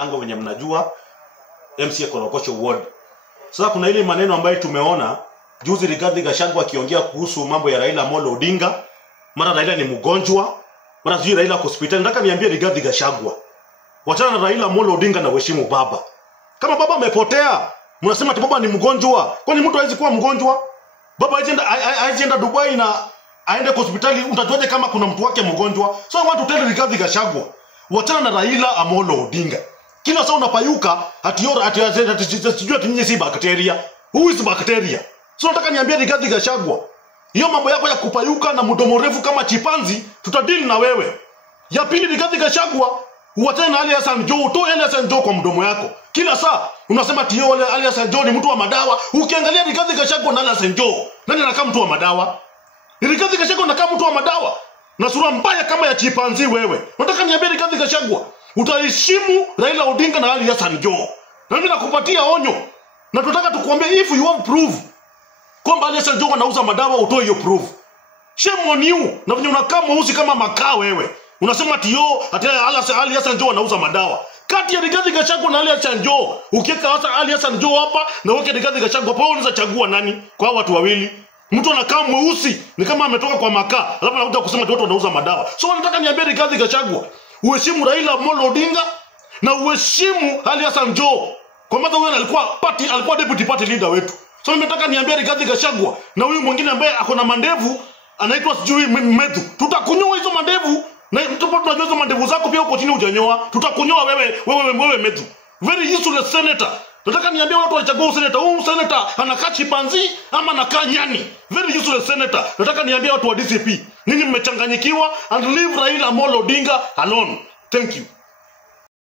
yangu wenye mnajua MCA Korogosho Ward. Sasa kuna ile maneno ambayo tumeona juzi Rigathi Gachagua akiongea kuhusu mambo ya Raila Amolo Odinga. Mara Raila ni mgonjwa, mara sijui Raila hospitali. Nataka niambie Rigathi Gachagua, wachana na Raila Amolo Odinga na uheshimu baba. Kama baba amepotea, mnasema ati baba ni mgonjwa. Kwani mtu hawezi kuwa mgonjwa? Baba aenda Dubai na aende hospitali, utajuaje kama kuna mtu wake mgonjwa? So I want to tell Rigathi Gachagua, wachana na Raila Amolo Odinga. Kila saa unapayuka ati sijui ati nyinyi si bacteria. Who is bacteria? So nataka niambie Rigathi Gachagua, hiyo mambo yako ya kupayuka na mdomo refu kama chipanzi, tutadili na wewe. Ya pili, Rigathi Gachagua, uachane na Ali Hassan Joho, utoe Ali Hassan Joho kwa mdomo yako. Kila saa unasema ati Ali Hassan Joho ni mtu wa madawa. Ukiangalia Rigathi Gachagua na Ali Hassan Joho, nani anakaa mtu wa madawa? Rigathi Gachagua anakaa mtu wa madawa na sura mbaya kama ya chipanzi wewe. Nataka niambie Rigathi Gachagua, utaheshimu Raila Odinga na Ali Hassan Joho. Na mimi nakupatia onyo. Na tunataka tukuambie, if you have proof kwamba Ali Hassan Joho anauza madawa, utoe hiyo proof. Shame on you. Na venye unakaa mweusi kama makaa wewe. Unasema ati Ali Hassan Joho anauza madawa. Kati ya Rigathi Gachagua na Ali Hassan Joho, ukiweka Ali Hassan Joho hapa na uweke Rigathi Gachagua hapa, unaweza chagua nani kwa watu wawili? Mtu anakaa mweusi ni kama ametoka kwa makaa, alafu anakuja kusema ati watu wanauza madawa. So nataka niambie Rigathi Gachagua, uheshimu Raila Amolo Odinga na uheshimu Ali Hassan Joho. Kwa maana huyo alikuwa deputy party leader wetu. So nataka niambie Rigathi Gachagua na huyu mwingine ambaye ako na mandevu anaitwa sijui Medhu. Tutakunyoa hizo mandevu, na tunajua hizo mandevu zako pia uko chini hujanyoa. Tutakunyoa wewe Medhu. Very useless senator. Nataka niambie watu wachagua senator. Huyu senator anakaa chipanzi ama anakaa nyani. Very useless senator. Nataka niambie watu wa DCP, ninyi mmechanganyikiwa, and leave Raila Amolo Odinga alone. Thank you.